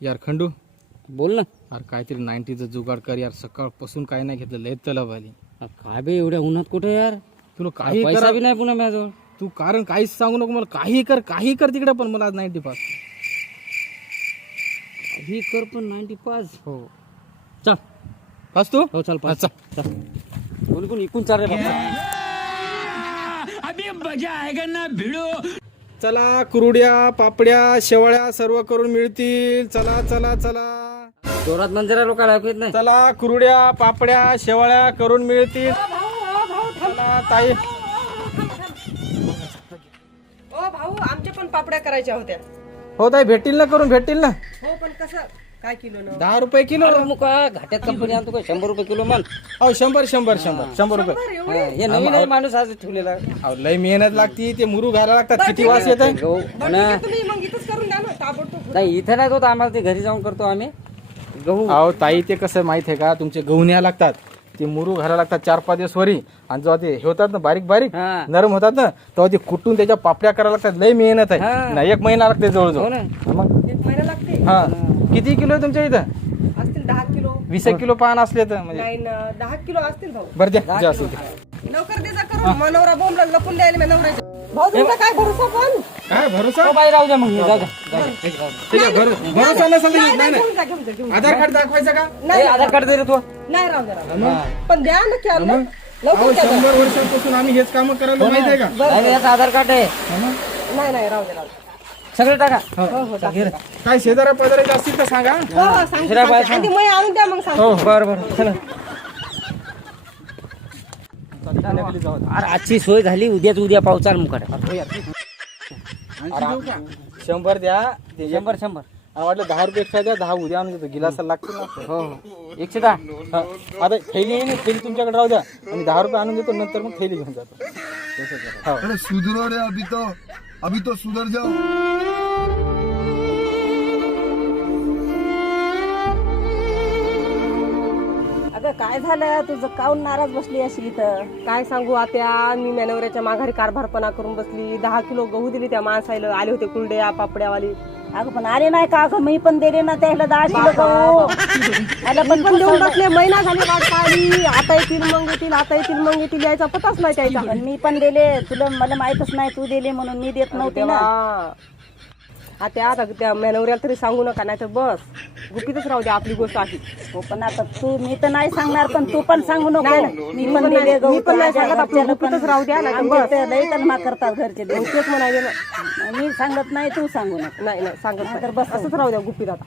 यार खंडू बोल ना. यार काहीतरी 90चं जुगाड कर यार. सकाळपासून काय नाही घेतलं, लय तलब आली. काय बे एवढ्या उन्हात कुठे यार? तुला काही पैसा करा बी नाही पुन्हा माझ्याजवळ. तू कारण काहीच सांगू नको मला. काही कर तिकडे, पण मला आज 90 पास. ही कर पण 95. हो चल पास तू. हो चल हा, पाच. चल. कोणी कोण इकून चाल रे बाबा. चला कुरुड्या पापड्या शेवाळ्या सर्व करून मिळतील. चला चला चला जोरात मंदिरा लोकांना ऐकू येत नाही. चला कुरुड्या पापड्या शेवाळ्या करून मिळतील. चला ताई. ओ भाऊ आमच्या पण पापड्या करायच्या होत्या. हो ताई भेटतील ना, करून भेटतील ना. हो पण कसं काय किलो न? 10 रुपये किलो. अरे मग काय घाट्यात कंपनी आणतो काय 100 रुपये किलो मन. अहो 100 रुपये. हे नवीन आहे माणूस आज ठेवलेला. अहो लय मेहनत लागती. ते मुरू घालायला लागतात. किती वास येत आहे. गहू म्हणा. तुम्ही मग इथंच करून द्या ना ताबडतोब. नाही इथं नाही होत आम्हाला, ते घरी जाऊन करतो आम्ही. गहू अहो ताई ते कसं माहित आहे का, तुमचे गहू न्याय लागतात. ते मुरू घालायला लागतात 4-5 दिवस वरी. आणि जेव्हा ते हे होतात ना बारीक बारीक हा. नरम होतात ना, तेव्हा ते कुटून त्याच्या पापड्या करायला लागतात. लय मेहनत हा. आहे ना. 1 महिना लागते हो जवळजवळ. ना. मग 1 महिना लागते. हा किती किलो आहे तुमच्या इथं? असतील 10 किलो. 20 किलो पान असले तर म्हणजे नाही ना 10 किलो असतील भाऊ. बरं द्या जे असेल ते. लवकर दे जा करून. मनोरा बोंबला लपून द्यायला मी नवऱ्याच्या. भाऊ तुमचा काय भरोसा पण? काय भरोसा? हो बाई राहू द्या मग. जाऊ द्या. ठीक आहे, भरोसा नसेल तर नाही घेऊन जा, घेऊन जा, घेऊन जा. आधार कार्ड दाखवायचं का? ए, आधार कार्ड दे रे तू. नाही राहू द्या. पण द्या नक्की आणलं. अहो लवकर द्या. 100 वर्षांपासून आम्ही हेच काम करायला माहित आहे का? नाही रे, याचं आधार कार्ड आहे. नाही नाही राहू द्या. सगळे टाका. काय शेजारा पदाराचे असतील तर सांगा. हो सांगते. आणि मग आणून द्या मग सांगते. हो बरं बरं चला. अरे आजची सोय झाली, उद्याच उद्या पाऊस चाल मुकाट. 100 द्या. 100 वाटलं 10 रुपये एक्स्ट्रा द्या. 10 उद्या आणून देतो. गिलासाला लागतील ना. हो 110. हा. आता थैली आहे ना, थैली तुमच्याकडे राहू द्या. आणि 10 रुपये आणून देतो. नंतर मग थैली घेऊन जातो. हो. अरे सुधरो रे, अभी तो सुधर जाओ. अगं काय झालं तुझं, काऊन नाराज बसली अशी इथं? काय सांगू आत्या, मी नवऱ्याच्या माघारी कारभारपणा करून बसली. 10 किलो गहू दिली त्या माणसाला. आले होते कुरड्या पापड्यावाली. अगं पण अरे नाही का, अगं मी पण दिले ना त्याला 10 किलो गहू. त्याला पण पण देऊन बसले. महिना झाले वाट पाहिली. आता येतील मग येतील, आता येतील मग येतील. यायचा पताच नाही त्याचा. पण मी पण दिले. तुला मला माहितच नाही तू दिले म्हणून मी देत नव्हते ना. आता आता त्या नवऱ्याला तरी सांगू नका, नाही तर बस गुपितच राहू द्या आपली गोष्ट अशी. हो पण आता तू, मी तर नाही सांगणार पण तू पण सांगू नको. मी पण पण दिले नाही- गहू. मी पण नाही सांगत. आपलं गुपितच राहू द्या, नाही तर बस. लई तन्मा करतात घरचे तेच म्हणाले ना. मी सांगत नाही, तू सांगू नको. नाही नाही सांगत तर नाही. बस असंच राहू द्या गुपित आता.